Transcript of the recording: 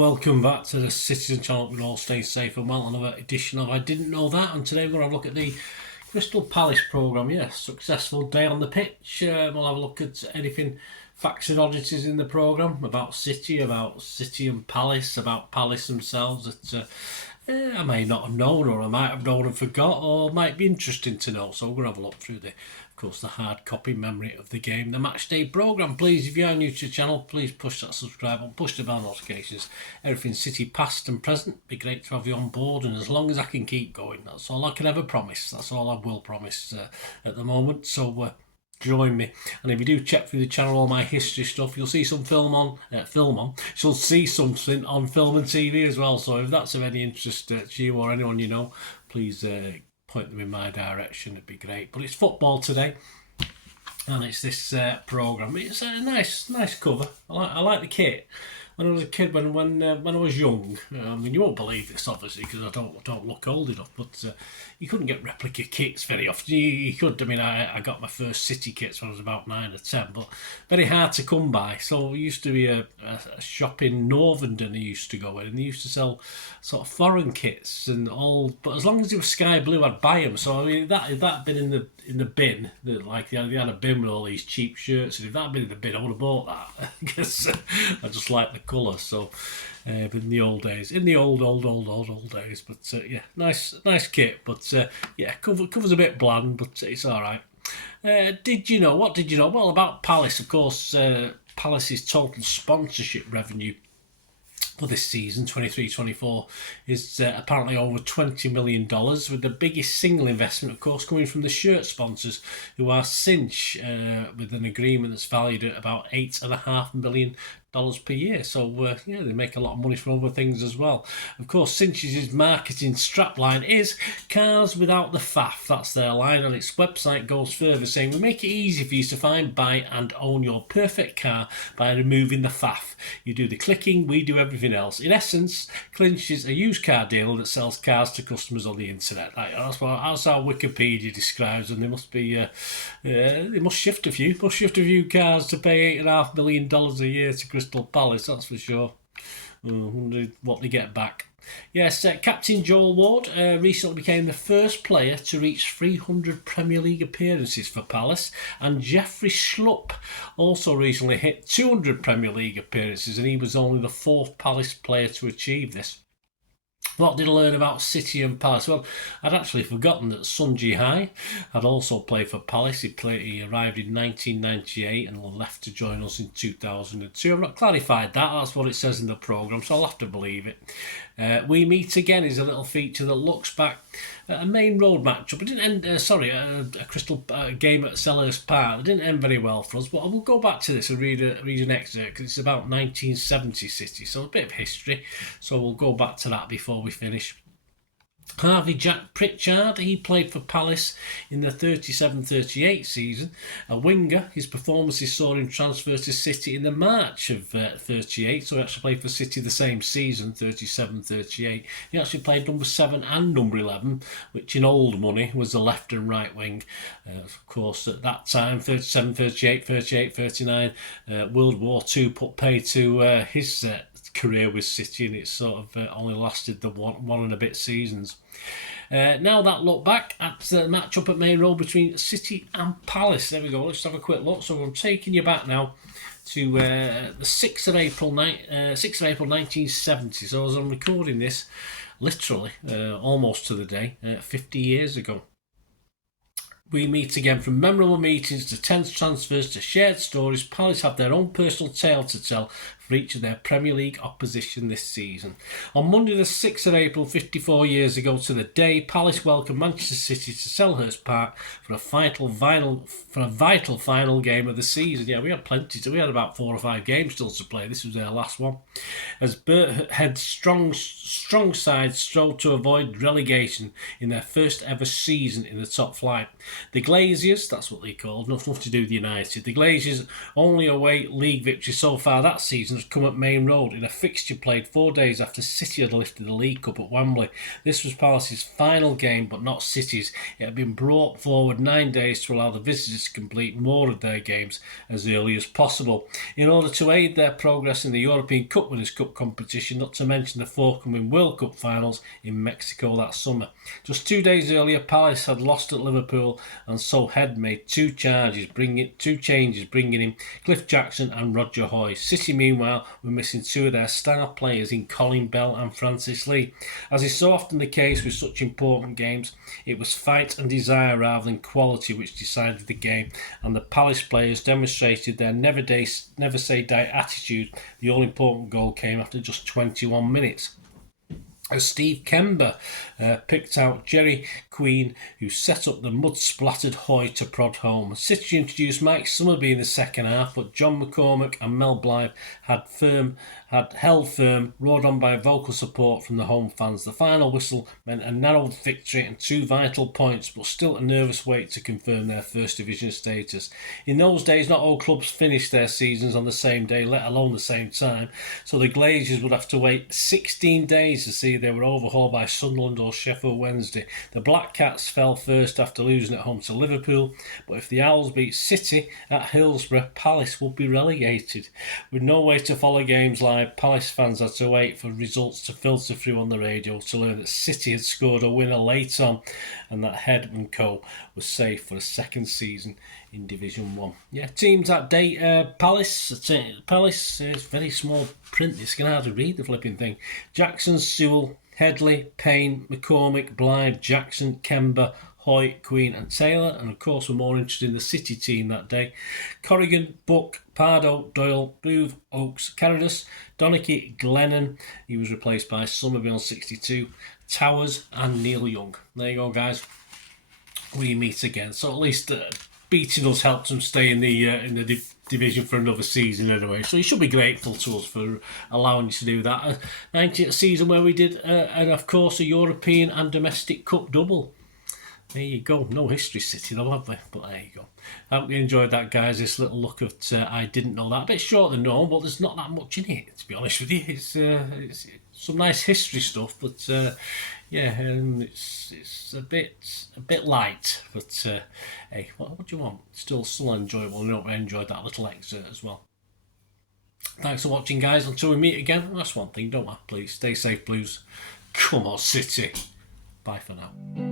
welcome back to the Citizen channel. We all stay safe and well. Another edition of I Didn't Know That, and today we're going to have a look at the Crystal Palace programme. Yes, successful day on the pitch. We'll have a look at anything, facts and oddities in the programme about City and Palace, about Palace themselves that I may not have known, or I might have known and forgot, or might be interesting to know. So we're going to have a look through the hard copy memory of the game, the match day programme. Please, if you are new to the channel, please push that subscribe button, push the bell notifications. Everything City past and present, be great to have you on board, and as long as I can keep going, that's all I can ever promise. That's all I will promise at the moment. So join me, and if you do check through the channel, all my history stuff, you'll see some you'll see something on film and TV as well. So if that's of any interest to you or anyone you know, please point them in my direction. It'd be great. But it's football today, and it's this programme. It's a nice cover. I like the kit. When I was a kid, when I was young, I mean, you won't believe this obviously because I don't look old enough, but you couldn't get replica kits very often. You could. I mean, I got my first City kits when I was about 9 or 10, but very hard to come by. So it used to be a shop in Northenden I used to go in, and they used to sell sort of foreign kits and all. But as long as they were sky blue, I'd buy them. So I mean, that had been in the bin, like they had a bin with all these cheap shirts, and if that had been in the bin, I would have bought that because I just like the colour. So but in the old days, in the old days, but yeah, nice kit, but yeah, covers a bit bland, but it's all right. What did you know? Well, about Palace, of course. Palace's total sponsorship revenue for this season, 23-24, is apparently over $20 million, with the biggest single investment, of course, coming from the shirt sponsors, who are Cinch, with an agreement that's valued at about $8.5 million per year. So yeah, they make a lot of money from other things as well. Of course, Cinch's marketing strapline is "Cars without the faff." That's their line, and its website goes further, saying, "We make it easy for you to find, buy and own your perfect car by removing the faff. You do the clicking, we do everything else." In essence, Clinch is a used car dealer that sells cars to customers on the internet. That's how Wikipedia describes them. They must be they must shift a few cars to pay $8.5 million a year to Crystal Palace, that's for sure. I wonder what they get back. Yes, Captain Joel Ward recently became the first player to reach 300 Premier League appearances for Palace, and Jeffrey Schlupp also recently hit 200 Premier League appearances, and he was only the 4th Palace player to achieve this. What did I learn about City and Palace? Well, I'd actually forgotten that Sun Ji-hai had also played for Palace. He arrived in 1998 and left to join us in 2002. I've not clarified that. That's what it says in the programme, so I'll have to believe it. We Meet Again is a little feature that looks back at a main road matchup. It didn't end. A Crystal game at Selhurst Park. It didn't end very well for us, but I will go back to this and read an excerpt because it's about 1970 City, so a bit of history. So we'll go back to that before we finish. Harvey Jack Pritchard, he played for Palace in the 37-38 season. A winger, his performances saw him transfer to City in the March of 38, so he actually played for City the same season, 37-38. He actually played number 7 and number 11, which in old money was the left and right wing. Of course, at that time, 37, 38, 38, 39, World War II put pay to his career with City, and it sort of only lasted the one and a bit seasons. Now that look back at the match-up at Main Road between City and Palace. There we go, let's have a quick look. So I'm taking you back now to the 6th of April 1970. So as I'm recording this, literally almost to the day, 50 years ago. We meet again. From memorable meetings to tense transfers to shared stories, Palace have their own personal tale to tell for each of their Premier League opposition this season. On Monday the 6th of April, 54 years ago to the day, Palace welcomed Manchester City to Selhurst Park for a vital final game of the season. Yeah, we had plenty. We had about 4 or 5 games still to play. This was their last one. As Burthead's strong side strove to avoid relegation in their first ever season in the top flight. The Glaziers, that's what they called, nothing to do with United. The Glaziers' only away league victory so far that season was come at Main Road in a fixture played 4 days after City had lifted the League Cup at Wembley. This was Palace's final game, but not City's. It had been brought forward 9 days to allow the visitors to complete more of their games as early as possible, in order to aid their progress in the European Cup Winners' Cup competition, not to mention the forthcoming World Cup finals in Mexico that summer. Just 2 days earlier, Palace had lost at Liverpool, and so Head made two changes, bringing in Cliff Jackson and Roger Hoy. City, meanwhile, were missing two of their star players in Colin Bell and Francis Lee. As is so often the case with such important games, it was fight and desire rather than quality which decided the game, and the Palace players demonstrated their never say die attitude. The all-important goal came after just 21 minutes, as Steve Kember picked out Jerry Queen, who set up the mud-splattered Hoy to prod home. City introduced Mike Summerby in the second half, but John McCormack and Mel Blythe had held firm, roared on by vocal support from the home fans. The final whistle meant a narrow victory and 2 vital points, but still a nervous wait to confirm their First Division status. In those days, not all clubs finished their seasons on the same day, let alone the same time, so the Glazers would have to wait 16 days to see if they were overhauled by Sunderland or Sheffield Wednesday. The Black Cats fell first after losing at home to Liverpool, but if the Owls beat City at Hillsborough, Palace would be relegated. With no way to follow games live, Palace fans had to wait for results to filter through on the radio to learn that City had scored a winner late on, and that Head and Co was safe for a second season in Division 1. Yeah, teams that day, Palace, it's very small print, it's going to hard to read the flipping thing. Jackson, Sewell, Headley, Payne, McCormick, Blythe, Jackson, Kember, Hoy, Queen and Taylor, and of course we're more interested in the City team that day. Corrigan, Buck, Pardo, Doyle, Booth, Oakes, Carradus, Donachie, Glennon, he was replaced by Somerville 62, Towers and Neil Young. There you go, guys. We meet again. So at least beating us helped them stay in the division for another season anyway. So you should be grateful to us for allowing us to do that. 19th season where we did, and of course, a European and domestic cup double. There you go. No history City though, have we? But there you go. I hope you enjoyed that, guys. This little look at I didn't know that. A bit shorter than normal, but there's not that much in it, to be honest with you. It's some nice history stuff, but it's a bit light. But hey, what do you want? Still enjoyable. I hope I enjoyed that little excerpt as well. Thanks for watching, guys. Until we meet again, that's one thing, don't I? Please stay safe, Blues. Come on, City. Bye for now.